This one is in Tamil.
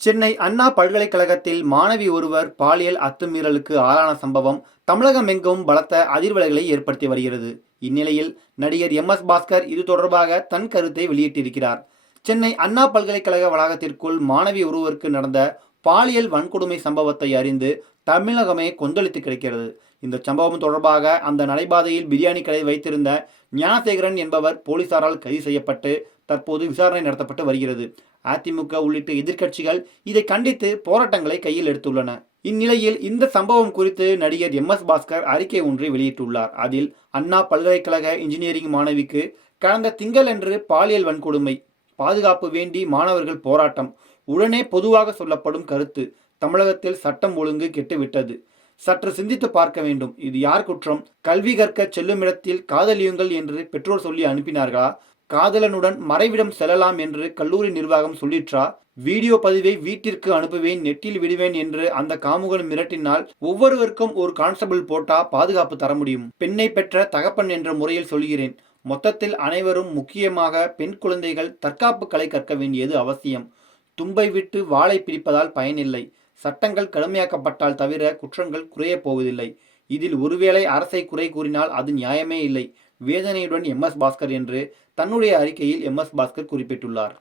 சென்னை அண்ணா பல்கலைக்கழகத்தில் மாணவி ஒருவர் பாலியல் அத்துமீறலுக்கு ஆளான சம்பவம் தமிழகம் எங்கும் பலத்த அதிர்வலைகளை ஏற்படுத்தி வருகிறது. இந்நிலையில் நடிகர் எம். எஸ். பாஸ்கர் இது தொடர்பாக தன் கருத்தை வெளியிட்டிருக்கிறார். சென்னை அண்ணா பல்கலைக்கழக வளாகத்திற்குள் மாணவி ஒருவருக்கு நடந்த பாலியல் வன்கொடுமை சம்பவத்தை அறிந்து தமிழகமே கொந்தளித்து கிடைக்கிறது. இந்த சம்பவம் தொடர்பாக அந்த நடைபாதையில் பிரியாணி கடை வைத்திருந்த ஞானசேகரன் என்பவர் போலீசாரால் கைது செய்யப்பட்டு தற்போது விசாரணை நடத்தப்பட்டு வருகிறது. அதிமுக உள்ளிட்ட எதிர்க்கட்சிகள் இதை கண்டித்து போராட்டங்களை கையில் எடுத்துள்ளன. இந்நிலையில் இந்த சம்பவம் குறித்து நடிகர் எம். எஸ். பாஸ்கர் அறிக்கை ஒன்றை வெளியிட்டுள்ளார். அதில் அண்ணா பல்கலைக்கழக இன்ஜினியரிங் மாணவிக்கு கடந்த திங்களன்று பாலியல் வன்கொடுமை பாதுகாப்பு வேண்டி மாணவர்கள் போராட்டம் உடனே பொதுவாக சொல்லப்படும் கருத்து தமிழகத்தில் சட்டம் ஒழுங்கு கெட்டுவிட்டது. சற்று சிந்தித்து பார்க்க வேண்டும். இது யார் குற்றம்? கல்வி கற்க செல்லும் இடத்தில் காதலியுங்கள் என்று பெற்றோர் சொல்லி அனுப்பினார்களா? காதலனுடன் மறைவிடம் செல்லலாம் என்று கல்லூரி நிர்வாகம் சொல்லிற்றா? வீடியோ பதிவை வீட்டிற்கு அனுப்புவேன் நெட்டில் விடுவேன் என்று அந்த காமுகன் மிரட்டினால் ஒவ்வொருவருக்கும் ஒரு கான்ஸ்டபிள் போட்டா பாதுகாப்பு தர முடியும். பெண்ணை பெற்ற தகப்பன் என்ற முறையில் சொல்கிறேன். மொத்தத்தில் அனைவரும் முக்கியமாக பெண் குழந்தைகள் தற்காப்பு கலை கற்க வேண்டியது அவசியம். தும்பை விட்டு வாளை பிரிப்பதால் பயனில்லை. சட்டங்கள் கடுமையாக்கப்பட்டால் தவிர குற்றங்கள் குறையப் போவதில்லை. இதில் ஒருவேளை அரசை குறை கூறினால் அது நியாயமே இல்லை. வேதனையுடன் எம் எஸ் பாஸ்கர் என்று தன்னுடைய அறிக்கையில் எம் எஸ் பாஸ்கர் குறிப்பிட்டுள்ளார்.